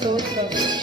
So.